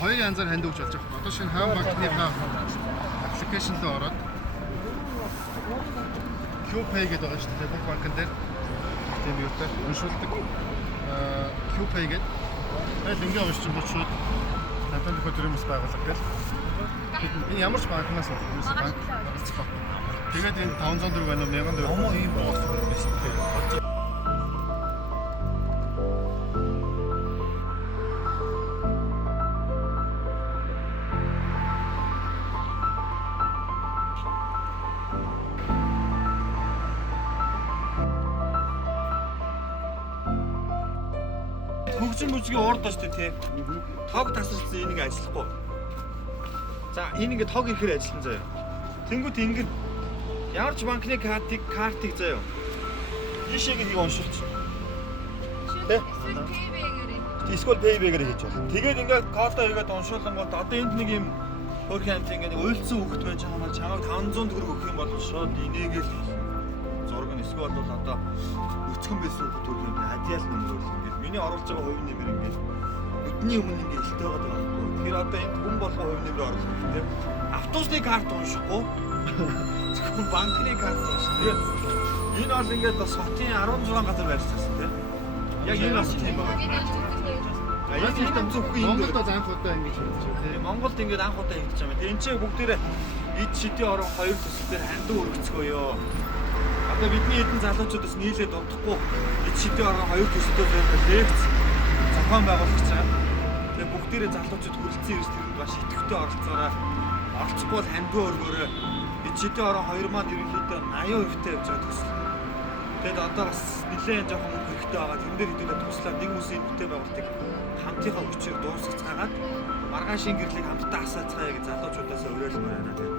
Хоёр янзаар ханд өгч болж байгаа. Одоо шинэ хаан банкныхаа аппликейшн руу ороод QPay гэдэг байгаа шүү дээ. Бүх банкн дээр тийм юутай уншуулдаг. QPay гэдэг. Тэгэл ингээ уншчихвол шууд хатан төхөөрөмс байгуулах гэл. Энэ ямар ч банкнаас банк. Тэгээд энэ 500 төгрөг байна уу 1000 төгрөг. Амаа ийм болсон юм биш үү? Хөгжин бүжгийн урд ба шүү дээ тий. Тог тасарсан энийг ажиллахгүй. За энэ ингээд тог ирэхээр ажиллана заяа. Тэнгүүт ингээд ямар ч банкны картыг заяа. Ийшээ гэдгийг уншилч. Тэ? Эсвэл Payback-ээр хийж байна. Тэгээд ингээд кодоо хийгээд уншуулангууд одоо энд нэг юм хөрх хамт ингээд уйлдсан хөвгт байж байгаа маань чамайг 500 төгрөг өгөх юм бол шууд инээгээл зураг нь эсвэл бол одоо өцгөн байсан хөвгт төгрөг юм адиал нэмэр үл ингээд миний оруулж байгаа хувь нэмэр ингээд өдний өмнө ингээд илтэй байгаа байхгүй. Тэгэхээр одоо энд хүн болгоо хувь нэмэр оруулах хэрэгтэй. Автобусны карт уншихгүй. Зөвхөн банкны карт унших. Тэгээд энэ бол ингээд бас хотын 16 газар байрцсан тийм. Яг энэ бас тийм байна. Яг энэ зөвхөн Монголд анх удаа ингэж хийж байна тийм. Монголд ингээд анх удаа хийж байгаа юм. Тэгээ энэ чинь бүгдээрээ эд шидийн орон хоёр төсөл дээр хандив өргөцгөөё. Одоо бидний эдэн залуучуудаас нийлээд унтахгүй эд шидийн орон хоёр төсөл дээр лекц зохион байгуулах цаа. Тэгээ бүгдээрээ залуучууд хүрэлцэн ирж тэрэнд маш идэвхтэй оролцоороо орцохгүй бол хандив өргөөрөө эд шидийн орон хоёр маань ерөнхийдөө 80% тавьж байгаа төсөл. Тэгэд одоо бас нэлээд жоохон мөнгө хэрэгтэй байгаа. Тэн дээр хэдүүлээ туслаад нэг үсийн бүтээл байгуулалтыг хамтынхаа хүчээр дуусгацгаагаад маргаан шин гэрлийг хамтдаа асаацгаая гэж залуучуудаас уриалмаар байна тийм.